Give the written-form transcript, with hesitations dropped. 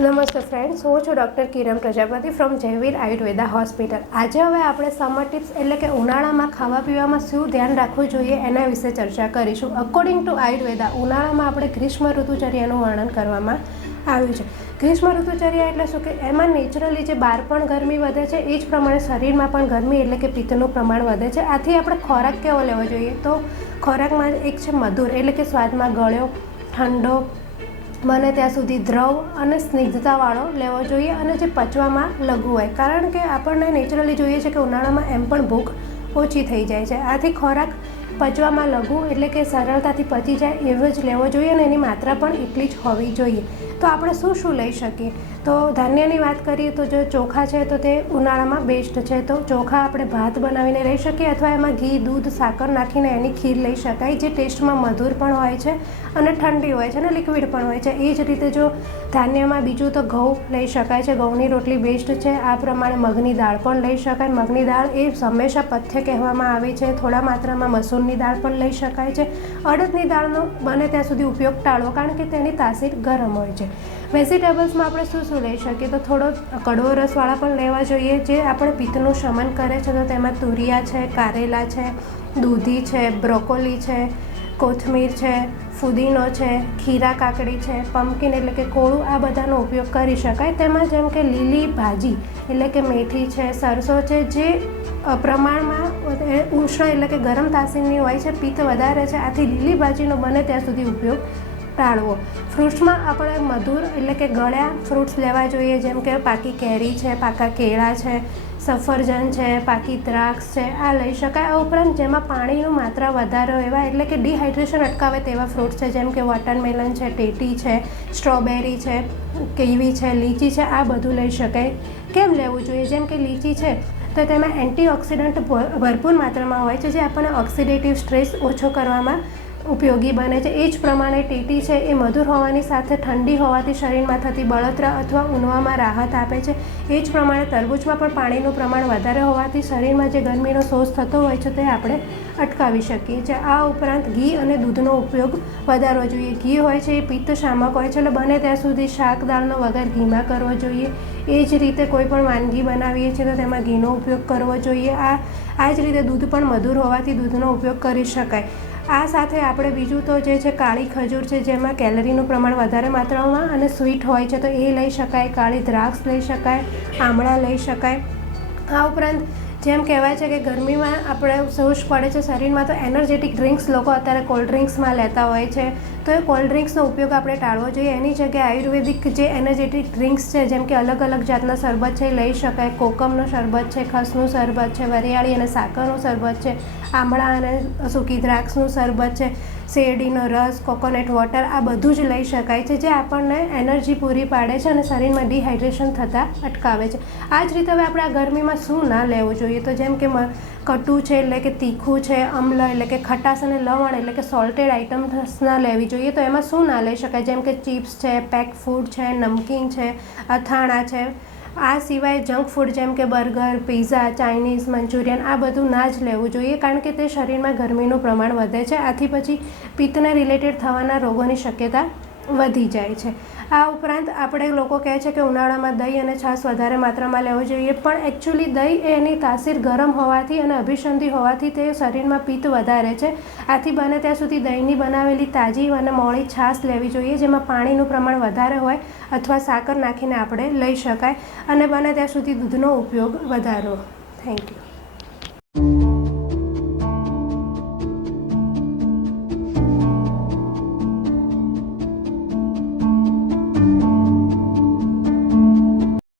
નમસ્તે ફ્રેન્ડ્સ, હું છું doctor Kiran Prajapati from Jayveer Ayurveda hospital. આજે હવે આપણે સમર ટિપ્સ એટલે કે ઉનાળામાં ખાવા પીવામાં શું ધ્યાન રાખવું જોઈએ એના વિશે ચર્ચા કરીશું. અકોર્ડિંગ ટુ આયુર્વેદા ઉનાળામાં આપણે ગ્રીષ્મ ઋતુચર્યાનું વર્ણન કરવામાં આવ્યું છે. ગ્રીષ્મ ઋતુચર્યા એટલે શું કે એમાં નેચરલી જે બહાર પણ ગરમી વધે છે એ જ પ્રમાણે શરીરમાં પણ ગરમી એટલે કે પિત્તનું પ્રમાણ વધે છે. આથી આપણે ખોરાક કેવો લેવો જોઈએ? તો ખોરાકમાં એક છે મધુર એટલે કે સ્વાદમાં ગળ્યો, ઠંડો, બને ત્યાં સુધી દ્રવ અને સ્નિગ્ધતાવાળો લેવો જોઈએ અને જે પચવામાં લઘુ હોય, કારણ કે આપણને નેચરલી જોઈએ છે કે ઉનાળામાં એમ પણ ભૂખ ઓછી થઈ જાય છે. આથી ખોરાક પચવામાં લઘુ એટલે કે સરળતાથી પચી જાય એવો જ લેવો જોઈએ અને એની માત્રા પણ એટલી જ હોવી જોઈએ. તો આપણે શું લઈ શકીએ? તો ધાન્યની વાત કરીએ તો જો ચોખા છે તો તે ઉનાળામાં બેસ્ટ છે. તો ચોખા આપણે ભાત બનાવીને લઈ શકીએ અથવા એમાં ઘી, દૂધ, સાકર નાખીને એની ખીર લઈ શકાય, જે ટેસ્ટમાં મધુર પણ હોય છે અને ઠંડી હોય છે અને લિક્વિડ પણ હોય છે. એ જ રીતે જો ધાન્યમાં બીજું તો ઘઉં લઈ શકાય છે, ઘઉંની રોટલી બેસ્ટ છે. આ પ્રમાણે મગની દાળ પણ લઈ શકાય. મગની દાળ એ હંમેશા પથ્ય કહેવામાં આવે છે. થોડા માત્રામાં મસૂરની દાળ પણ લઈ શકાય છે. અડદની દાળનો બને ત્યાં સુધી ઉપયોગ ટાળવો, કારણ કે તેની તાસીર ગરમ હોય છે. વેજીટેબલ્સમાં આપણે શું લઈ શકીએ? તો થોડો કડવો રસવાળા પણ લેવા જોઈએ, જે આપણે પિત્તનું શમન કરે છે. તો તેમાં તુરિયા છે, કારેલા છે, દૂધી છે, બ્રોકોલી છે, કોથમીર છે, ફુદીનો છે, ખીરા કાકડી છે, પમ્પકિન એટલે કે કોળું, આ બધાનો ઉપયોગ કરી શકાય. તેમાં જેમ કે લીલી ભાજી એટલે કે મેથી છે, સરસો છે, જે પ્રમાણમાં ઉષ્ણ એટલે કે ગરમ તાસીરની હોય છે, પિત્ત વધારે છે. આથી લીલી ભાજીનો બને ત્યાં સુધી ઉપયોગ ટાળવો. ફ્રૂટ્સમાં આપણે મધુર એટલે કે ગળ્યા ફ્રૂટ્સ લેવા જોઈએ, જેમ કે પાકી કેરી છે, પાકા કેળા છે, સફરજન છે, પાકી દ્રાક્ષ છે, આ લઈ શકાય. આ ઉપરાંત જેમાં પાણીની માત્રા વધારે એવા એટલે કે ડિહાઇડ્રેશન અટકાવે તેવા ફ્રૂટ્સ છે, જેમ કે વોટરમેલન છે, ટેટી છે, સ્ટ્રોબેરી છે, કીવી છે, લીચી છે, આ બધું લઈ શકાય. કેમ લેવું જોઈએ? જેમ કે લીચી છે તો તેમાં એન્ટીઓક્સિડન્ટ ભરપૂર માત્રામાં હોય છે, જે આપણને ઓક્સિડેટિવ સ્ટ્રેસ ઓછો કરવામાં ઉપયોગી બને છે. એ જ પ્રમાણે ટેટી છે એ મધુર હોવાની સાથે ઠંડી હોવાથી શરીરમાં થતી બળતરા અથવા ઊનવામાં રાહત આપે છે. એ જ પ્રમાણે તરબૂચમાં પણ પાણીનું પ્રમાણ વધારે હોવાથી શરીરમાં જે ગરમીનો શોષ થતો હોય છે તે આપણે અટકાવી શકીએ છીએ. આ ઉપરાંત ઘી અને દૂધનો ઉપયોગ વધારવો જોઈએ. ઘી હોય છે એ પિત્ત શામક હોય છે, એટલે બને ત્યાં સુધી શાક દાળનો વઘાર ઘીમાં કરવો જોઈએ. એ જ રીતે કોઈ પણ વાનગી બનાવીએ છીએ તો તેમાં ઘીનો ઉપયોગ કરવો જોઈએ. આ જ રીતે દૂધ પણ મધુર હોવાથી દૂધનો ઉપયોગ કરી શકાય. આ સાથે આપણે બીજું તો જે છે કાળી ખજૂર છે, જેમાં કેલરીનું પ્રમાણ વધારે માત્રામાં અને સ્વીટ હોય છે, તો એ લઈ શકાય. કાળી દ્રાક્ષ લઈ શકાય, આમળા લઈ શકાય. આ ઉપરાંત જેમ કહેવાય છે કે ગરમીમાં આપણે શોષ પડે છે શરીરમાં, તો એનર્જેટિક ડ્રિંક્સ લોકો અત્યારે કોલ્ડ ડ્રિંક્સમાં લેતા હોય છે, તો એ કોલ્ડ ડ્રિંક્સનો ઉપયોગ આપણે ટાળવો જોઈએ. એની જગ્યાએ આયુર્વેદિક જે એનર્જેટિક ડ્રિંક્સ છે, જેમ કે અલગ અલગ જાતના શરબત છે લઈ શકાય. કોકમનું શરબત છે, ખસનું શરબત છે, વરિયાળી અને સાકરનું શરબત છે, આમળા અને સૂકી દ્રાક્ષનું શરબત છે, શેરડીનો રસ, કોકોનટ વોટર, આ બધું જ લઈ શકાય છે, જે આપણને એનર્જી પૂરી પાડે છે અને શરીરમાં ડિહાઇડ્રેશન થતાં અટકાવે છે. આ જ રીતે હવે આપણે આ ગરમીમાં શું ના લેવું જોઈએ? તો જેમ કે કટું છે એટલે કે તીખું છે, અમ્લ એટલે કે ખટાશ અને લવણ એટલે કે સોલ્ટેડ આઇટમ્સ ના લેવી જોઈએ. તો એમાં શું ના લઈ શકાય? જેમ કે ચિપ્સ છે, પેક ફૂડ છે, નમકીન છે, અથાણા છે. આ સિવાય જંક ફૂડ જેમ કે બર્ગર, પિઝા, ચાઇનીઝ, મંચુરિયન, આ બધું ના જ લેવું જોઈએ, કારણ કે તે શરીરમાં ગરમીનું પ્રમાણ વધે છે. આથી પછી પિત્તને રિલેટેડ થવાના રોગોની શક્યતા વધી જાય છે. આ ઉપરાંત આપણે લોકો કહે છે કે ઉનાળામાં દહીં અને છાશ વધારે માત્રામાં લેવો જોઈએ, પણ એકચ્યુઅલી દહીં એની તાસીર ગરમ હોવાથી અને અભિસંધિ હોવાથી તે શરીરમાં પિત્ત વધારે છે. આથી બને ત્યાં સુધી દહીંની બનાવેલી તાજી અને મોળી છાશ લેવી જોઈએ, જેમાં પાણીનું પ્રમાણ વધારે હોય, અથવા સાકર નાખીને આપણે લઈ શકાય. અને બને ત્યાં સુધી દૂધનો ઉપયોગ વધારવો. Thank you.